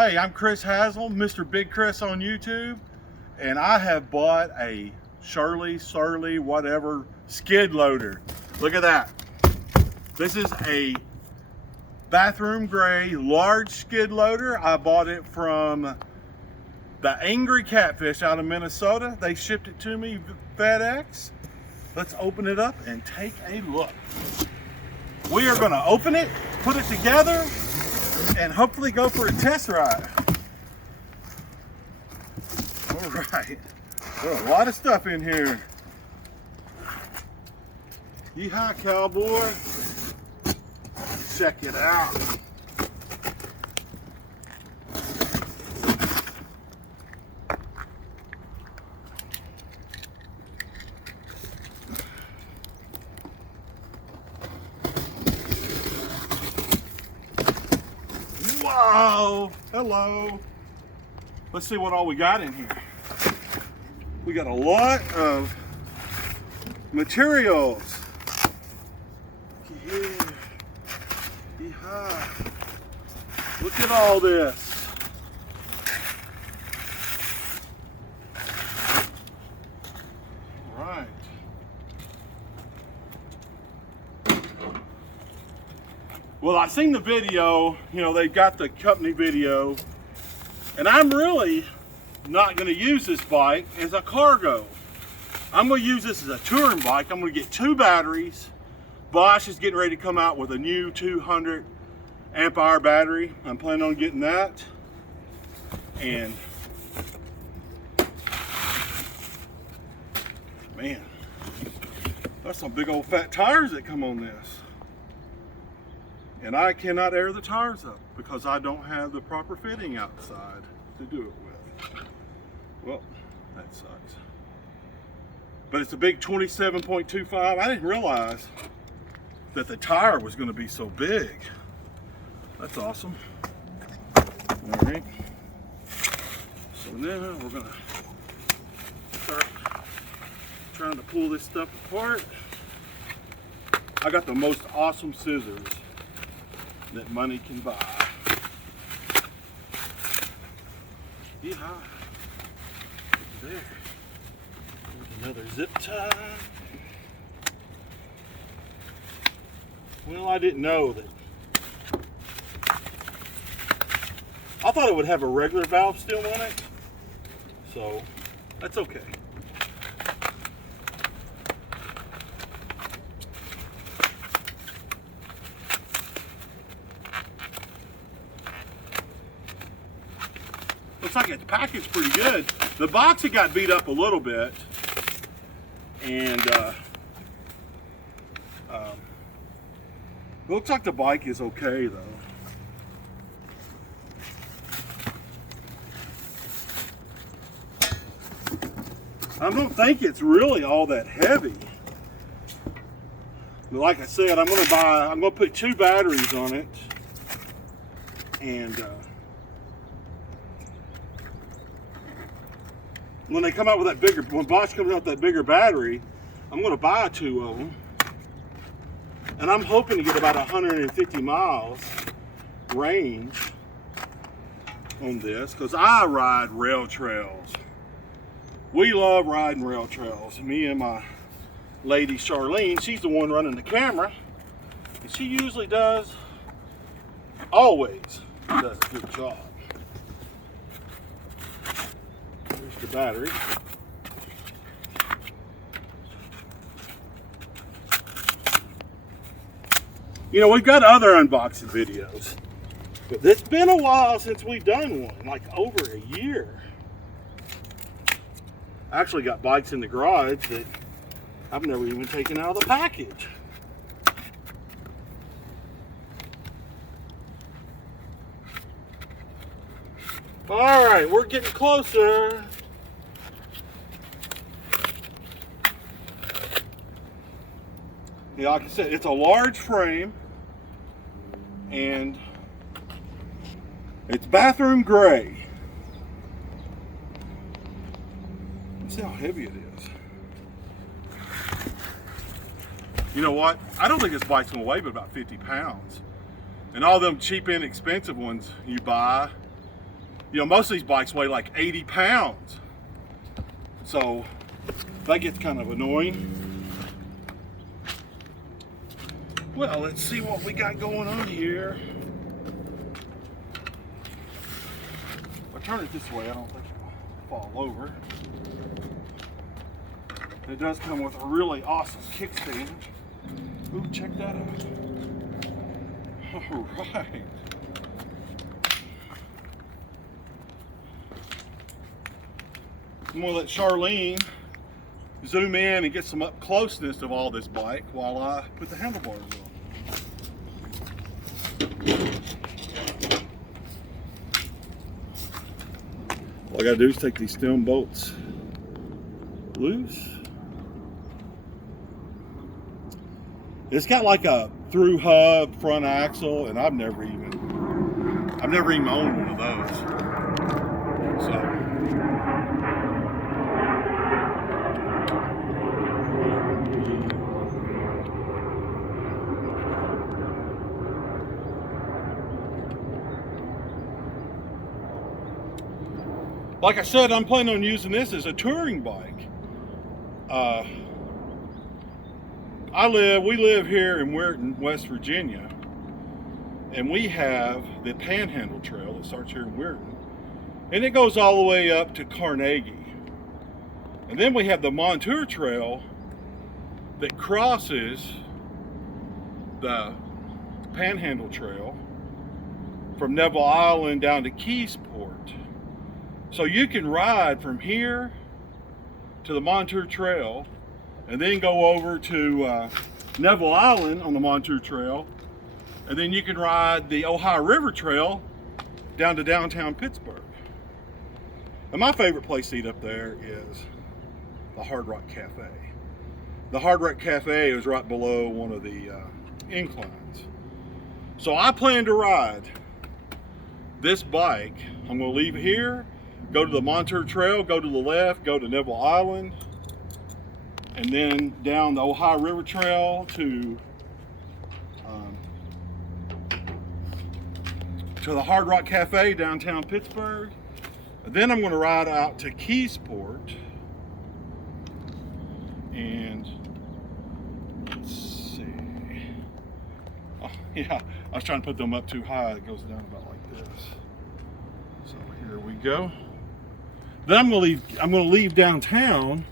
Hey, I'm Chris Hazel, Mr. Big Chris on YouTube, and I have bought a Surly, whatever, skid loader. Look at that. This is a bathroom gray large skid loader. I bought it from the Angry Catfish out of Minnesota. They shipped it to me FedEx. Let's open it up and take a look. We are going to open it, put it together, and hopefully go for a test ride. All right, there's a lot of stuff in here. Yeehaw, cowboy. Check it out. Wow, hello. Let's see what all we got in here. We got a lot of materials. Yeah. Yeehaw. Look at all this. All right. Well, I seen the video, they've got the company video, and I'm really not going to use this bike as a cargo. I'm going to use this as a touring bike. I'm going to get 2 batteries. Bosch is getting ready to come out with a new 200 amp hour battery. I'm planning on getting that. And man, that's some big old fat tires that come on this. And I cannot air the tires up because I don't have the proper fitting outside to do it with. Well, that sucks. But it's a big 27.25. I didn't realize that the tire was going to be so big. That's awesome. All right. So now we're going to start trying to pull this stuff apart. I got the most awesome scissors that money can buy. Yeehaw. There. Another zip tie. Well, I didn't know that. I thought it would have a regular valve still on it, so that's okay. Looks like it's packaged pretty good. The box had got beat up a little bit, and looks like the bike is okay though. I don't think it's really all that heavy. But like I said, I'm gonna put 2 batteries on it, and when they come out with that bigger, when Bosch comes out with that bigger battery, I'm going to buy 2 of them. And I'm hoping to get about 150 miles range on this because I ride rail trails. We love riding rail trails. Me and my lady Charlene, she's the one running the camera. And she usually always does a good job. The battery. We've got other unboxing videos, but it's been a while since we've done one, like over a year. I actually got bikes in the garage that I've never even taken out of the package. All right, we're getting closer. Yeah, like I said, it's a large frame, and it's bathroom gray. Let's see how heavy it is. You know what? I don't think this bike's gonna weigh but about 50 pounds. And all them cheap, inexpensive ones you buy, You know, most of these bikes weigh like 80 pounds. So that gets kind of annoying. Well, let's see what we got going on here. If I turn it this way, I don't think it'll fall over. It does come with a really awesome kickstand. Ooh, check that out. All right. I'm gonna let Charlene zoom in and get some up closeness of all this bike while I put the handlebars on. All I gotta do is take these stem bolts loose. It's got like a through hub front axle, and I've never even owned one of those. So like I said, I'm planning on using this as a touring bike. We live here in Weirton, West Virginia, and we have the Panhandle Trail that starts here in Weirton, and it goes all the way up to Carnegie. And then we have the Montour Trail that crosses the Panhandle Trail from Neville Island down to Keysport. So you can ride from here to the Montour Trail and then go over to Neville Island on the Montour Trail, and then you can ride the Ohio River Trail down to downtown Pittsburgh. And my favorite place to eat up there is the Hard Rock Cafe. The Hard Rock Cafe is right below one of the inclines. So I plan to ride this bike. I'm going to leave it here, go to the Montour Trail, go to the left, go to Neville Island, and then down the Ohio River Trail to the Hard Rock Cafe downtown Pittsburgh. And then I'm going to ride out to Keysport, and let's see. Oh, yeah, I was trying to put them up too high. It goes down about like this. So here we go. Then I'm going to leave downtown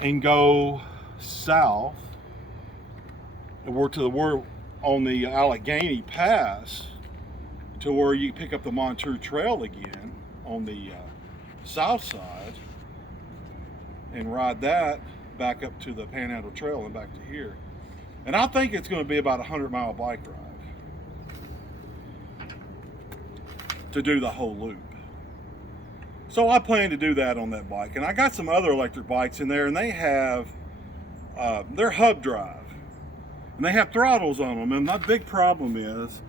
and go south, and we're on the Allegheny Pass to where you pick up the Montour Trail again on the south side and ride that back up to the Panhandle Trail and back to here. And I think it's going to be about a 100-mile bike ride to do the whole loop. So I plan to do that on that bike. And I got some other electric bikes in there, and they have, they're hub drive. And they have throttles on them. And my big problem is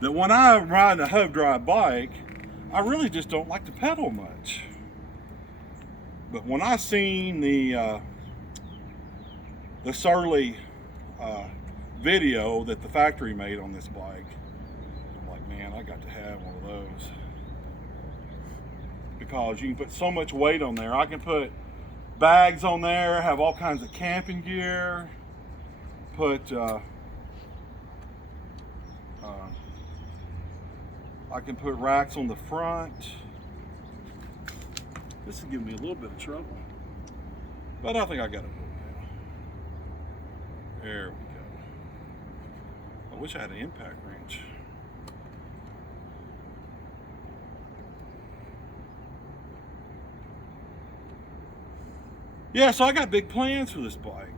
that when I ride a hub drive bike, I really just don't like to pedal much. But when I seen the Surly video that the factory made on this bike, I'm like, man, I got to have one of those. Because you can put so much weight on there. I can put bags on there, have all kinds of camping gear, I can put racks on the front. This is giving me a little bit of trouble, but I think I got it now. There we go. I wish I had an impact wrench. Yeah, so I got big plans for this bike.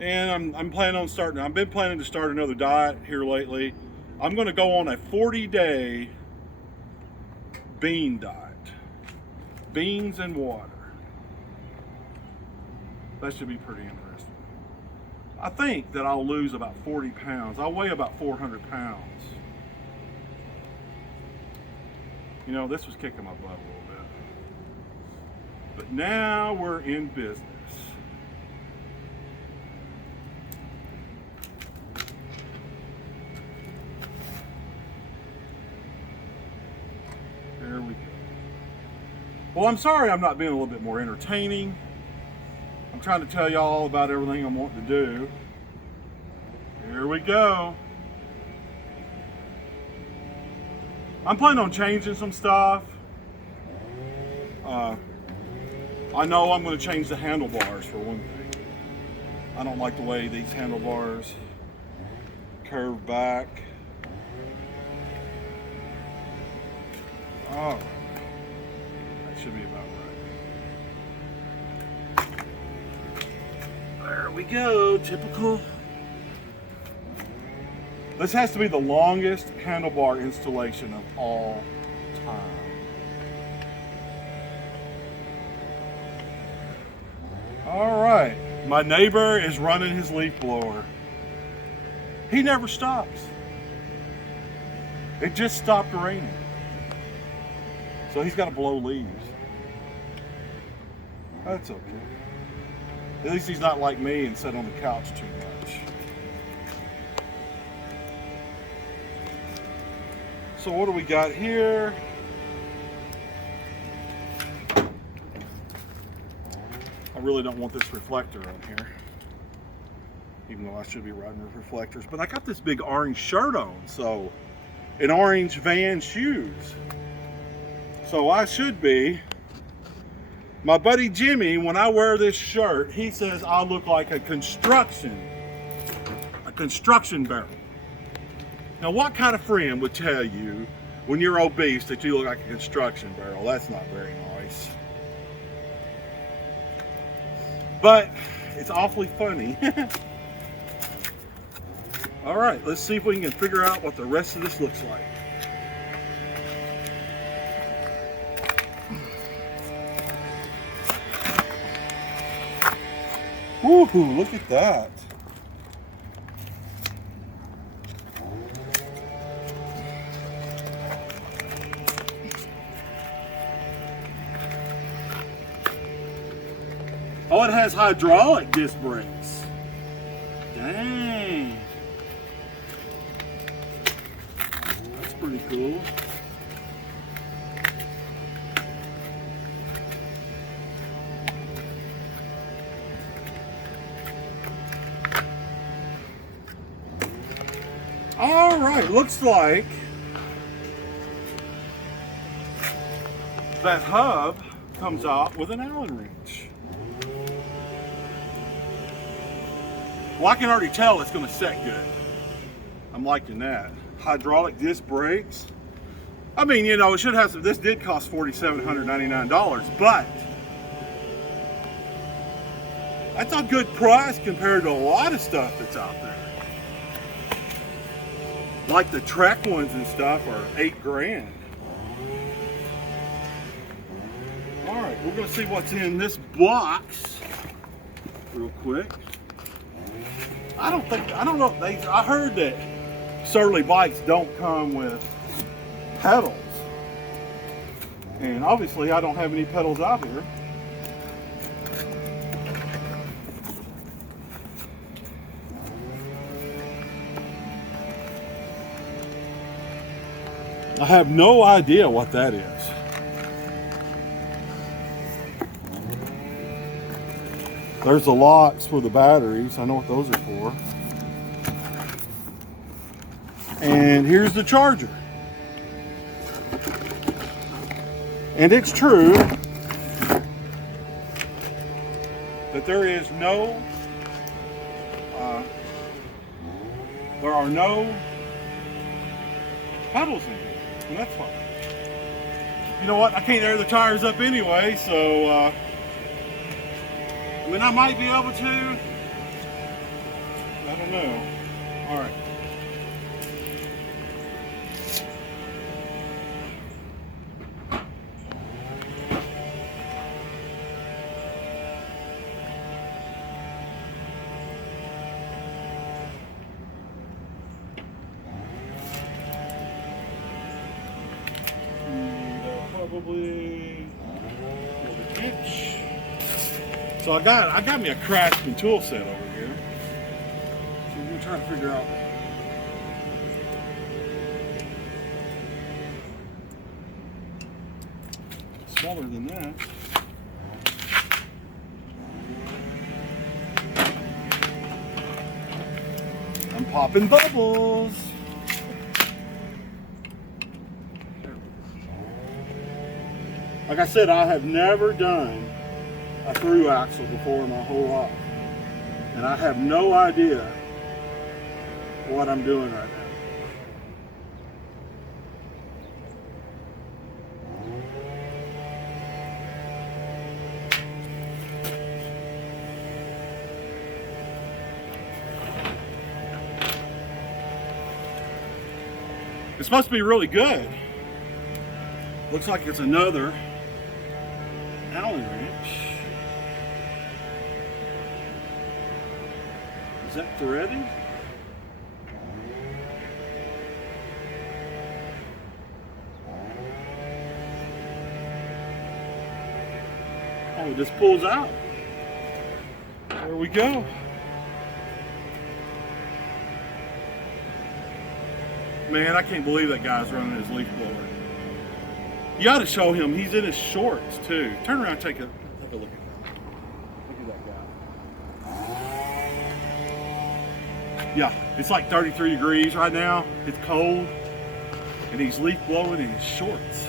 And I'm planning on starting, I've been planning to start another diet here lately. I'm going to go on a 40-day bean diet. Beans and water. That should be pretty interesting. I think that I'll lose about 40 pounds. I'll weigh about 400 pounds. You know, this was kicking my butt a little bit. But now we're in business. Well, I'm sorry I'm not being a little bit more entertaining. I'm trying to tell y'all all about everything I'm wanting to do. Here we go. I'm planning on changing some stuff. I know I'm going to change the handlebars for one thing. I don't like the way these handlebars curve back. Oh, that should be about right. There we go, typical. This has to be the longest handlebar installation of all time. All right, my neighbor is running his leaf blower. He never stops. It just stopped raining. So he's got to blow leaves. That's okay. At least he's not like me and sit on the couch too much. So what do we got here? I really don't want this reflector on here, even though I should be riding with reflectors. But I got this big orange shirt on, so, and orange Van shoes. So I should be. My buddy Jimmy, when I wear this shirt, he says I look like a construction barrel. Now, what kind of friend would tell you when you're obese that you look like a construction barrel? That's not very nice. But it's awfully funny. All right, let's see if we can figure out what the rest of this looks like. Woohoo, look at that. Oh, it has hydraulic disc brakes. Dang. That's pretty cool. All right, looks like that hub comes out with an Allen wrench. Well, I can already tell it's going to set good. I'm liking that. Hydraulic disc brakes. I mean, you know, it should have some. This did cost $4,799, but that's a good price compared to a lot of stuff that's out there. Like the Trek ones and stuff are $8 grand. All right, we're going to see what's in this box real quick. I don't know. I heard that Surly bikes don't come with pedals. And obviously I don't have any pedals out here. I have no idea what that is. There's the locks for the batteries. I know what those are for. And here's the charger. And it's true that there are no pedals in here, and that's fine. You know what? I can't air the tires up anyway, so I mean, I might be able to. I don't know. All right. Probably an inch. So I got me a Craftsman tool set over here. So I'm gonna try to figure out. smaller than that. I'm popping bubbles. Like I said, I have never done a through axle before in my whole life. And I have no idea what I'm doing right now. It's supposed to be really good. Looks like it's another Allen wrench. Is that threaded? Oh, it just pulls out. There we go. Man, I can't believe that guy's running his leaf blower. You got to show him. He's in his shorts too. Turn around and take a look at that. Look at that guy. Yeah, it's like 33 degrees right now. It's cold. And he's leaf blowing in his shorts.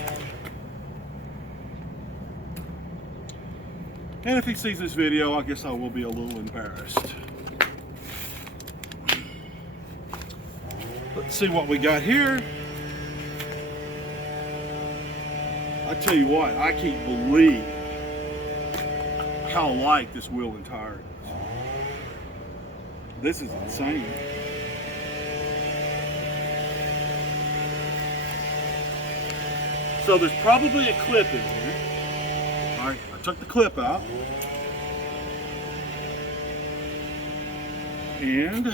And if he sees this video, I guess I will be a little embarrassed. Let's see what we got here. I tell you what, I can't believe how light this wheel and tire is. This is insane. So there's probably a clip in here. All right, I took the clip out. And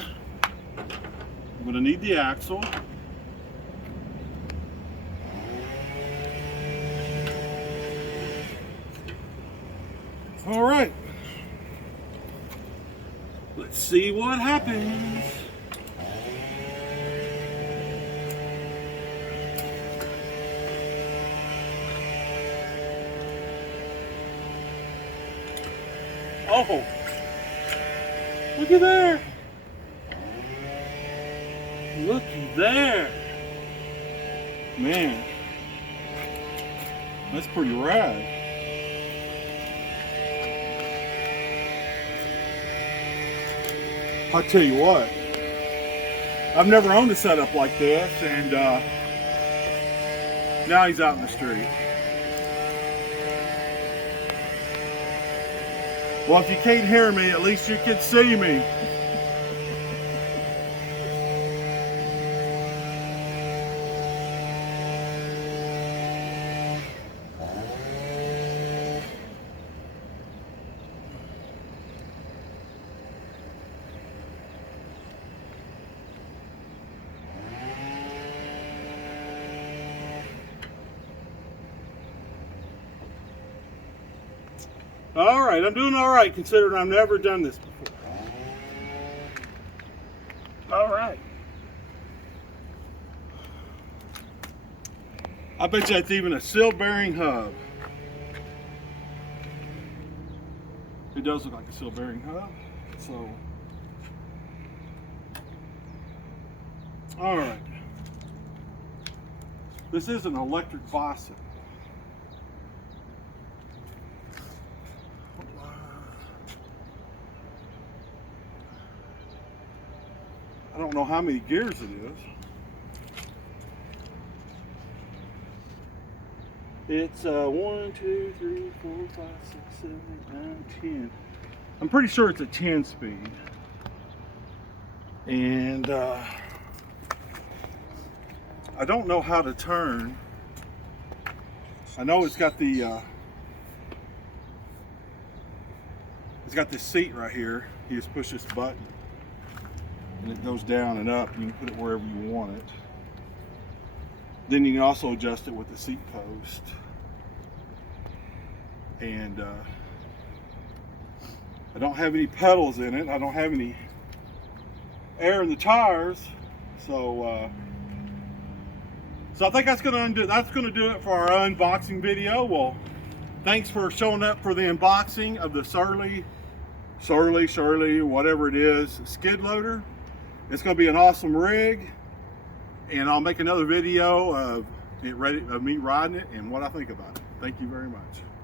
I'm going to need the axle. All right. Let's see what happens. Oh, look at there. Looky there. Man, that's pretty rad. I'll tell you what, I've never owned a setup like this, and now he's out in the street. Well, if you can't hear me, at least you can see me. All right, I'm doing all right considering I've never done this before. All right. I bet you that's even a seal bearing hub. It does look like a seal bearing hub. So, all right. This is an electric faucet. I don't know how many gears it is. It's 1, 2, 3, 4, 5, 6, 7, 8, 9, 10. I'm pretty sure it's a 10 speed. And I don't know how to turn. I know it's got the it's got this seat right here. You just push this button. And it goes down and up, and you can put it wherever you want it. Then you can also adjust it with the seat post. And I don't have any pedals in it. I don't have any air in the tires. So I think that's gonna do it for our unboxing video. We'll Thanks for showing up for the unboxing of the Surly, whatever it is, skid loader. It's going to be an awesome rig, and I'll make another video of me riding it and what I think about it. Thank you very much.